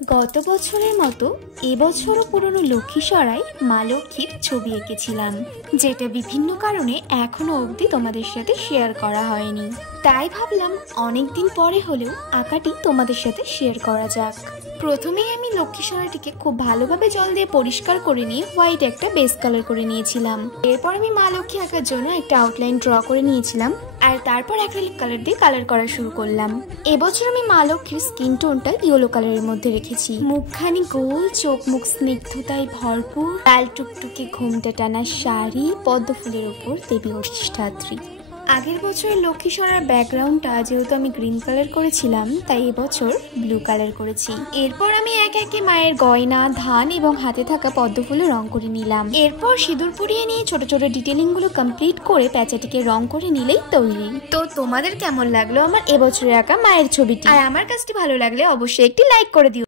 গত বছরের মতো এবছরও পুরনো লক্ষ্মী সরাই মা লক্ষ্মীর ছবি এঁকেছিলাম, যেটা বিভিন্ন কারণে এখনো অবধি তোমাদের সাথে শেয়ার করা হয়নি। তাই ভাবলাম অনেকদিন পরে হলেও আঁকাটি তোমাদের সাথে শেয়ার করা যাক। প্রথমেই আমি লক্ষ্মী সরাইটিকে খুব ভালোভাবে জল দিয়ে পরিষ্কার করে নিয়ে হোয়াইট একটা বেস কালার করে নিয়েছিলাম। এরপর আমি মা লক্ষ্মী আঁকার জন্য একটা আউটলাইন ড্র করে নিয়েছিলাম, আর তারপর অ্যাক্রিলিক কালার দিয়ে কালার করা শুরু করলাম। এবছর আমি মা লক্ষ্মীর স্কিন টোনটা ইয়েলো কালারের মধ্যে রেখেছি। মুখখানি গোল, চোখ মুখ স্নিগ্ধতায় ভরপুর, লাল টুকটুকে ঘোমটা টানা শাড়ি, পদ্ম ফুলের ওপর দেবী অধিষ্ঠাত্রী। আগের বছরের লক্ষ্মী সরার ব্যাকগ্রাউন্ডটা যেহেতু আমি গ্রিন কালার করেছিলাম, তাই এবছর ব্লু কালার করেছি। এরপর আমি একে একে মায়ের গয়না, ধান এবং হাতে থাকা পদ্ম ফুলে রং করে নিলাম। এরপর সিঁদুর পরিয়ে নিয়ে ছোট ছোট ডিটেলিং গুলো কমপ্লিট করে প্যাঁচাটিকে রং করে নিলেই তৈরি। তো তোমাদের কেমন লাগলো আমার এবছরের আঁকা মায়ের ছবিটি? আর আমার কাজটি ভালো লাগলে অবশ্যই একটি লাইক করে দিও।